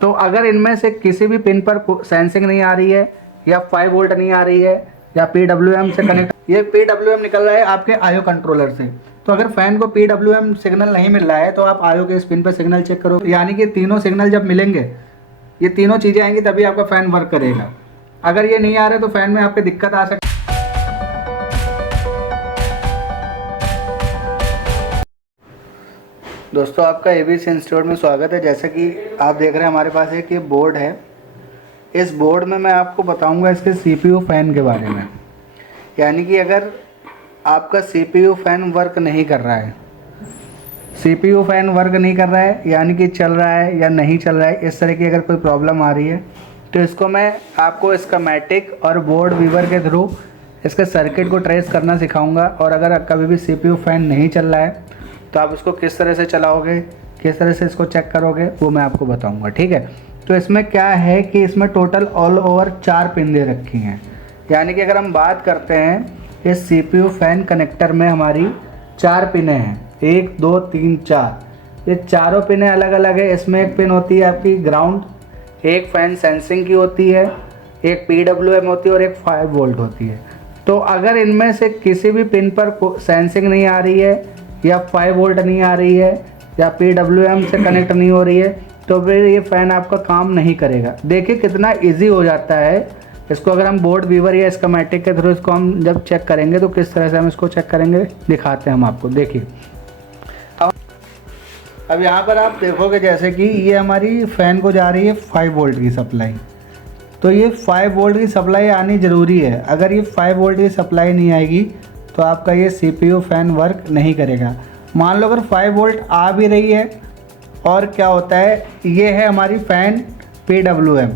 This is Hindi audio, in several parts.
तो अगर इनमें से किसी भी पिन पर सेंसिंग नहीं आ रही है या 5 वोल्ट नहीं आ रही है या PWM से कनेक्ट, ये PWM निकल रहा है आपके आयो कंट्रोलर से। तो अगर फैन को PWM सिग्नल नहीं मिल रहा है तो आप आयो के इस पिन पर सिग्नल चेक करो, यानी कि तीनों सिग्नल जब मिलेंगे, ये तीनों चीज़ें आएंगी तभी आपका फ़ैन वर्क करेगा। अगर ये नहीं आ रहा है तो फ़ैन में आपके दिक्कत आ सकती है। दोस्तों आपका ABC इंस्टीट्यूट में स्वागत है। जैसा कि आप देख रहे हैं हमारे पास एक ये बोर्ड है। इस बोर्ड में मैं आपको बताऊंगा इसके CPU फ़ैन के बारे में, यानी कि अगर आपका CPU फ़ैन वर्क नहीं कर रहा है, CPU फ़ैन वर्क नहीं कर रहा है यानी कि चल रहा है या नहीं चल रहा है, इस तरह की अगर कोई प्रॉब्लम आ रही है तो इसको मैं आपको स्कीमेटिक और बोर्ड वीवर के थ्रू इसके सर्किट को ट्रेस करना सिखाऊंगा। और अगर कभी भी CPU फ़ैन नहीं चल रहा है तो आप इसको किस तरह से चलाओगे, किस तरह से इसको चेक करोगे, वो मैं आपको बताऊंगा, ठीक है। तो इसमें क्या है कि इसमें टोटल ऑल ओवर 4 पिन दे रखी हैं, यानी कि अगर हम बात करते हैं इस CPU फ़ैन कनेक्टर में हमारी 4 पिनें हैं, 1 2 3 4। ये चारों पिनें अलग अलग है। इसमें एक पिन होती है आपकी ग्राउंड, एक फ़ैन सेंसिंग की होती है, एक PWM होती है और एक 5 वोल्ट होती है। तो अगर इनमें से किसी भी पिन पर सेंसिंग नहीं आ रही है या 5 वोल्ट नहीं आ रही है या PWM से कनेक्ट नहीं हो रही है तो फिर ये फ़ैन आपका काम नहीं करेगा। देखिए कितना इजी हो जाता है। इसको अगर हम बोर्ड वीवर या स्कीमेटिक के थ्रू इसको हम जब चेक करेंगे तो किस तरह से हम इसको चेक करेंगे दिखाते हैं हम आपको। देखिए अब यहाँ पर आप देखोगे जैसे कि ये हमारी फ़ैन को जा रही है 5 वोल्ट की सप्लाई, तो ये 5 वोल्ट की सप्लाई आनी ज़रूरी है। अगर ये 5 वोल्ट की सप्लाई नहीं आएगी तो आपका ये CPU फ़ैन वर्क नहीं करेगा। मान लो अगर 5 वोल्ट आ भी रही है और क्या होता है, ये है हमारी फ़ैन PWM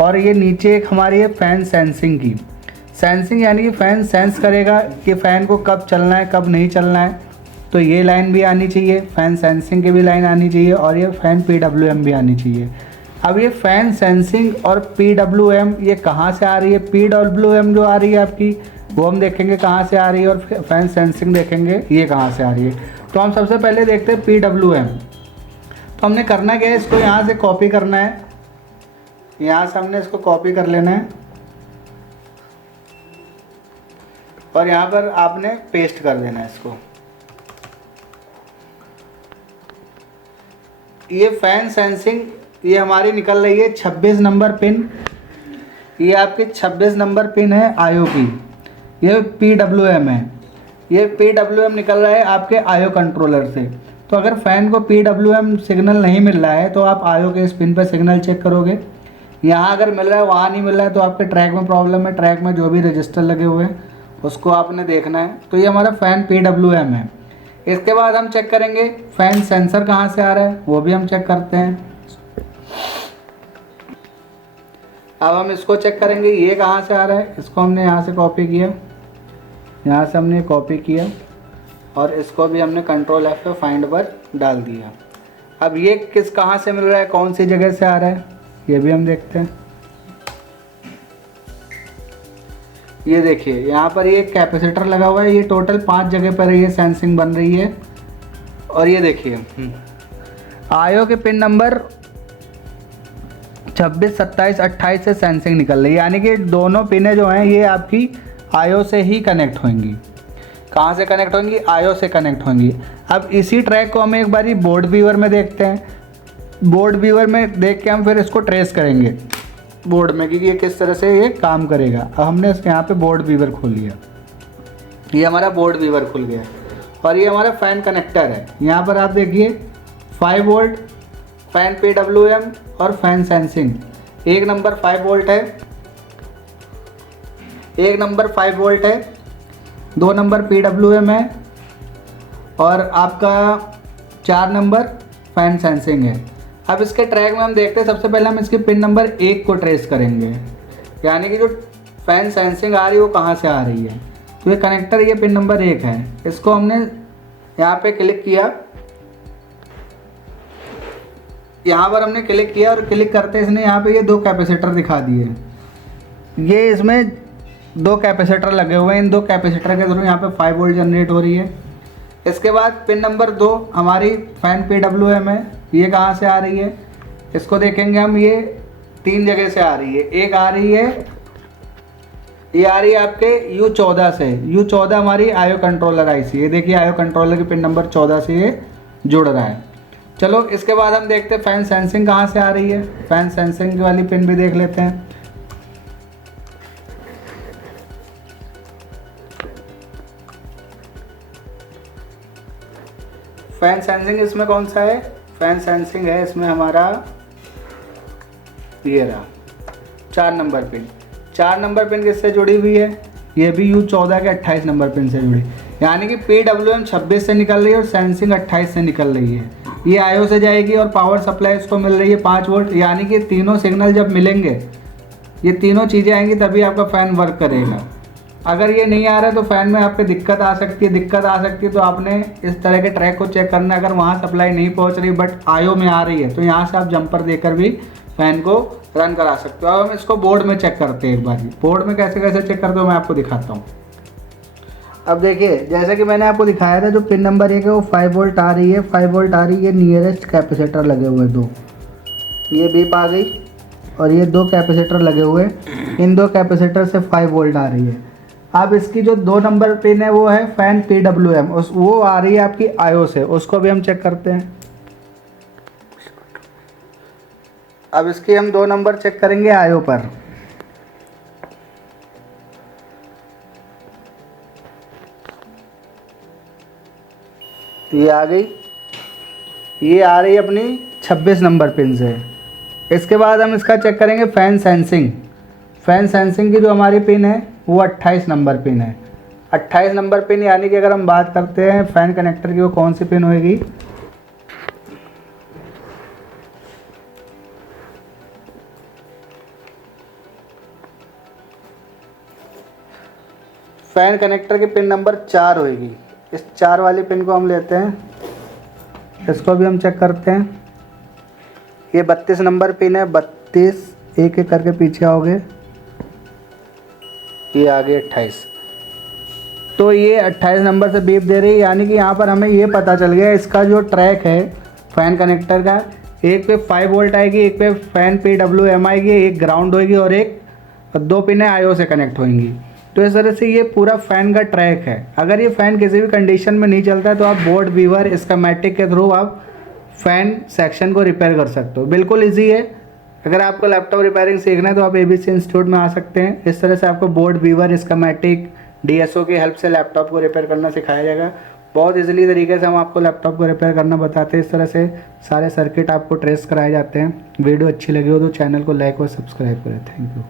और ये नीचे एक हमारी है फ़ैन सेंसिंग की। सेंसिंग यानी कि फ़ैन सेंस करेगा कि फ़ैन को कब चलना है कब नहीं चलना है, तो ये लाइन भी आनी चाहिए, फ़ैन सेंसिंग की भी लाइन आनी चाहिए और ये फ़ैन PWM भी आनी चाहिए। अब ये फ़ैन सेंसिंग और PWM ये कहाँ से आ रही है, PWM जो आ रही है आपकी वो हम देखेंगे कहाँ से आ रही है और फ़ैन सेंसिंग देखेंगे ये कहाँ से आ रही है। तो हम सबसे पहले देखते हैं PWM। तो हमने करना क्या है, इसको यहाँ से कॉपी करना है, यहाँ से हमने इसको कॉपी कर लेना है और यहाँ पर आपने पेस्ट कर देना है इसको। ये फ़ैन सेंसिंग ये हमारी निकल रही है 26 नंबर पिन, ये आपकी 26 नंबर पिन है आयो की। ये PWM है, ये PWM निकल रहा है आपके आयो कंट्रोलर से। तो अगर फ़ैन को PWM सिग्नल नहीं मिल रहा है तो आप आयो के इस पिन पर सिग्नल चेक करोगे। यहाँ अगर मिल रहा है वहाँ नहीं मिल रहा है तो आपके ट्रैक में प्रॉब्लम है। ट्रैक में जो भी रजिस्टर लगे हुए हैं उसको आपने देखना है। तो ये हमारा फ़ैन PWM है। इसके बाद हम चेक करेंगे फ़ैन सेंसर कहाँ से आ रहा है, वो भी हम चेक करते हैं। अब हम इसको चेक करेंगे ये कहाँ से आ रहा है। इसको हमने यहाँ से कॉपी किया, यहाँ से हमने कॉपी किया और इसको भी हमने कंट्रोल F पे फाइंड पर डाल दिया। अब ये कहाँ से मिल रहा है, कौन सी जगह से आ रहा है, ये भी हम देखते हैं। ये देखिए यहाँ पर ये कैपेसिटर लगा हुआ है, ये टोटल 5 जगह पर ये सेंसिंग बन रही है। और ये देखिए आयो के पिन नंबर 26, 27, 28 से सेंसिंग निकल रही है, यानी कि दोनों पिनें जो हैं ये आपकी आयो से ही कनेक्ट होंगी। कहाँ से कनेक्ट होंगी, आयो से कनेक्ट होंगी। अब इसी ट्रैक को हम एक बारी बोर्ड व्यूअर में देखते हैं। बोर्ड व्यूअर में देख के हम फिर इसको ट्रेस करेंगे बोर्ड में कि ये किस तरह से ये काम करेगा। अब हमने इसके यहाँ पे बोर्ड व्यूअर खोल लिया, ये हमारा बोर्ड व्यूअर खुल गया और ये हमारा फ़ैन कनेक्टर है। यहाँ पर आप देखिए 5 वोल्ट, फ़ैन PWM और फ़ैन सेंसिंग। एक नंबर 5 वोल्ट है, एक नंबर 5 वोल्ट है, 2 नंबर PWM है और आपका 4 नंबर फ़ैन सेंसिंग है। अब इसके ट्रैक में हम देखते हैं, सबसे पहले हम इसके पिन नंबर 1 को ट्रेस करेंगे, यानी कि जो फ़ैन सेंसिंग आ रही है वो कहाँ से आ रही है। तो ये कनेक्टर ये पिन नंबर 1 है, इसको हमने यहाँ पे क्लिक किया, यहाँ पर हमने क्लिक किया और क्लिक करते इसने यहाँ पे ये 2 कैपेसिटर दिखा दिए। ये इसमें 2 कैपेसिटर लगे हुए हैं, इन 2 कैपेसिटर के थ्रू यहाँ पे 5 वोल्ट जनरेट हो रही है। इसके बाद पिन नंबर 2 हमारी फ़ैन PWM है, ये कहाँ से आ रही है, इसको देखेंगे हम, ये 3 जगह से आ रही है। एक आ रही है, ये आ रही है आपके U14 से। U14 हमारी आयो कंट्रोलर आईसी, ये देखिए आयो कंट्रोलर की पिन नंबर 14 से ये जुड़ रहा है। चलो इसके बाद हम देखते हैं फैन सेंसिंग कहाँ से आ रही है। फैन सेंसिंग वाली पिन भी देख लेते हैं। फैन सेंसिंग इसमें कौन सा है? फैन सेंसिंग है इसमें हमारा ये रहा 4 नंबर पिन। 4 नंबर पिन किससे जुड़ी हुई है? ये भी U14 के 28 नंबर पिन से जुड़ी, यानी कि PWM 26 से निकल रही है और सेंसिंग 28 से निकल रही है। ये आयो से जाएगी और पावर सप्लाई इसको मिल रही है 5 वोल्ट, यानी कि तीनों सिग्नल जब मिलेंगे, ये तीनों चीज़ें आएंगी तभी आपका फ़ैन वर्क करेगा। अगर ये नहीं आ रहा है तो फ़ैन में आपके दिक्कत आ सकती है। तो आपने इस तरह के ट्रैक को चेक करना है। अगर वहाँ सप्लाई नहीं पहुँच रही बट आयो में आ रही है तो यहाँ से आप जंपर देकर भी फ़ैन को रन करा सकते हो। अब हम इसको बोर्ड में चेक करते हैं एक बार। बोर्ड में कैसे कैसे चेक करते हो मैं आपको दिखाता हूँ। अब देखिए, जैसे कि मैंने आपको दिखाया था, जो पिन नंबर 1 है वो 5 वोल्ट आ रही है। 5 वोल्ट आ रही है, ये नियरेस्ट कैपेसिटर लगे हुए हैं 2, ये बीप आ गई और ये 2 कैपेसिटर लगे हुए, इन 2 कैपेसिटर से 5 वोल्ट आ रही है। अब इसकी जो 2 नंबर पिन है वो है फैन PWM, वो आ रही है आपकी आयो से, उसको भी हम चेक करते हैं। अब इसकी हम 2 नंबर चेक करेंगे आयो पर। ये आ गई, ये आ रही है अपनी 26 नंबर पिन से। इसके बाद हम इसका चेक करेंगे फ़ैन सेंसिंग। फ़ैन सेंसिंग की जो हमारी पिन है वो 28 नंबर पिन है। 28 नंबर पिन, यानी कि अगर हम बात करते हैं फ़ैन कनेक्टर की, वो कौन सी पिन होएगी? फ़ैन कनेक्टर की पिन नंबर 4 होएगी। इस 4 वाली पिन को हम लेते हैं, इसको भी हम चेक करते हैं। ये 32 नंबर पिन है, 32, एक एक करके पीछे आओगे, ये आगे 28। तो ये 28 नंबर से बीप दे रही है, यानी कि यहाँ पर हमें ये पता चल गया इसका जो ट्रैक है फ़ैन कनेक्टर का, एक पे 5 वोल्ट आएगी, एक पे फ़ैन PWM आएगी, एक ग्राउंड होएगी और एक 2 पिनें आयो से कनेक्ट होंगी। तो इस तरह से ये पूरा फ़ैन का ट्रैक है। अगर ये फ़ैन किसी भी कंडीशन में नहीं चलता है तो आप बोर्ड व्यूअर स्कीमेटिक के थ्रू आप फ़ैन सेक्शन को रिपेयर कर सकते हो। बिल्कुल ईजी है। अगर आपको लैपटॉप रिपेयरिंग सीखना है तो आप ABC इंस्टीट्यूट में आ सकते हैं। इस तरह से आपको बोर्ड व्यूअर, स्कीमेटिक, DSO की हेल्प से लैपटॉप को रिपेयर करना सिखाया जाएगा। बहुत इजीली तरीके से हम आपको लैपटॉप को रिपेयर करना बताते हैं। इस तरह से सारे सर्किट आपको ट्रेस कराए जाते हैं। वीडियो अच्छी लगी हो तो चैनल को लाइक और सब्सक्राइब करें। Thank you.